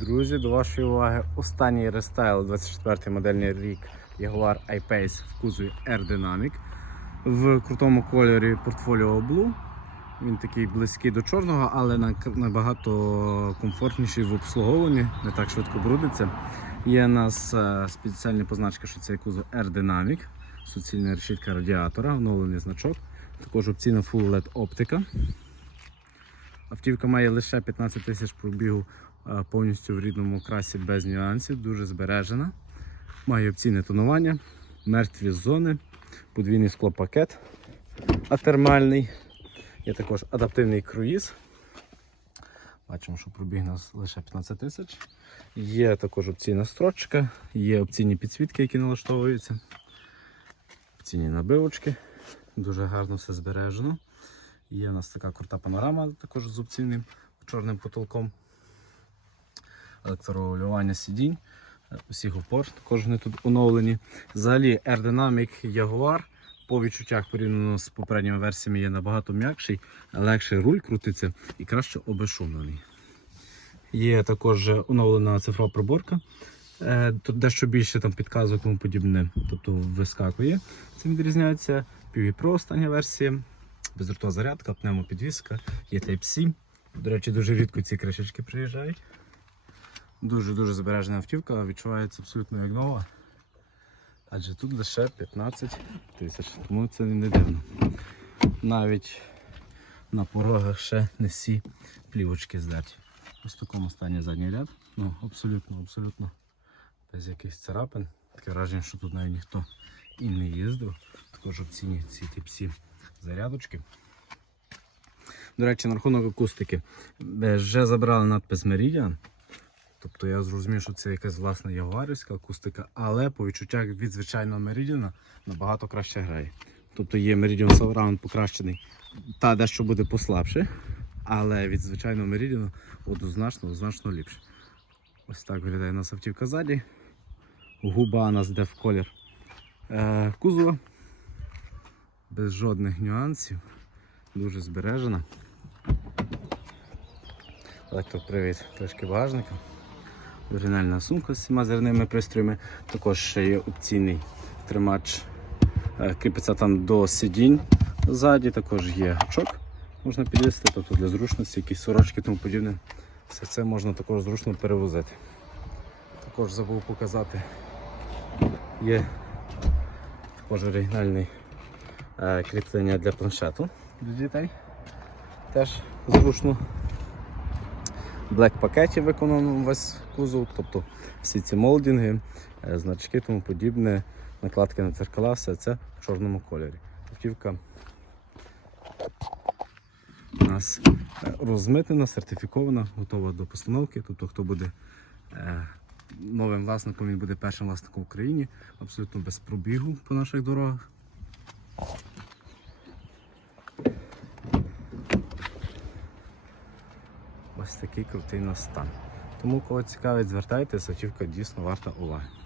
Друзі, до вашої уваги останній рестайл 24-й модельний рік Jaguar I-Pace в кузові Air Dynamic в крутому кольорі Portfolio Blue. Він такий близький до чорного, але набагато комфортніший в обслуговуванні, не так швидко брудиться. Є у нас е, спеціальні позначки, що це кузов Air Dynamic, суцільна решітка радіатора, оновлений значок. Також опційна Full LED оптика. Автівка має лише 15 тисяч пробігу повністю в рідному красі без нюансів, дуже збережена. Має опційне тонування, мертві зони, подвійний склопакет атермальний. Є також адаптивний круїз. Бачимо, що пробіг нас лише 15 тисяч. Є також опційна строчка, є опційні підсвітки, які налаштовуються. Опційні набивочки. Дуже гарно все збережено. Є у нас така крута панорама, також з опційним чорним потолком. Електрорегулювання сидінь, усіх опор, також вони тут оновлені. Взагалі Air Dynamic Jaguar по відчуттях порівняно з попередніми версіями є набагато м'якший, легший руль крутиться і краще обезшумлений. Є також оновлена цифрова приборка. Е, Тут дещо більше там підказок тому подібне, тобто вискакує. Цим відрізняється PV Pro остання версія, бездротова зарядка, пневмопідвіска, є Type-C. До речі, дуже рідко ці кришечки приїжджають. Дуже-дуже збережена автівка, відчувається абсолютно як нова. Адже тут лише 15 тисяч, тому це не дивно. Навіть на порогах ще не всі плівочки здерті. Ось в такому стані задній ряд. Ну, абсолютно, абсолютно без якихось царапин. Таке враження, що тут навіть ніхто і не їздив. Також опційні ці типсі зарядочки. До речі, на рахунок акустики. Е, Вже забрали надпис Meridian. Тобто я зрозумів, що це якась власна ягуарівська акустика, але по відчуттях від звичайного Meridian набагато краще грає. Тобто є Meridian Surround покращений, та дещо буде послабше, але від звичайного Meridian однозначно, однозначно ліпше. Ось так виглядає у нас автівка ззаді. Губа у нас йде в колір е, кузова. Без жодних нюансів. Дуже збережена. Електропривід трошки багажника. Оригінальна сумка з всіма зерними пристроями. Також ще є опційний тримач. е, Кріпиться там до сидінь ззаді, також є гачок, можна підвісти, тобто для зручності, якісь сорочки тому подібне. Все це можна також зручно перевозити. Також забув показати. Є також оригінальне е, кріплення для планшету для дітей. Теж зручно. Black пакеті виконано весь кузов, тобто всі ці молдинги, е, значки тому подібне, накладки на дзеркала, все це в чорному кольорі. Автівка у нас е, розмитнена, сертифікована, готова до постановки. Тобто, хто буде е, новим власником, він буде першим власником в Україні, абсолютно без пробігу по наших дорогах. Ось такий крутий у нас стан. Тому, кого цікавить, звертайтеся, автівка дійсно варта уваги.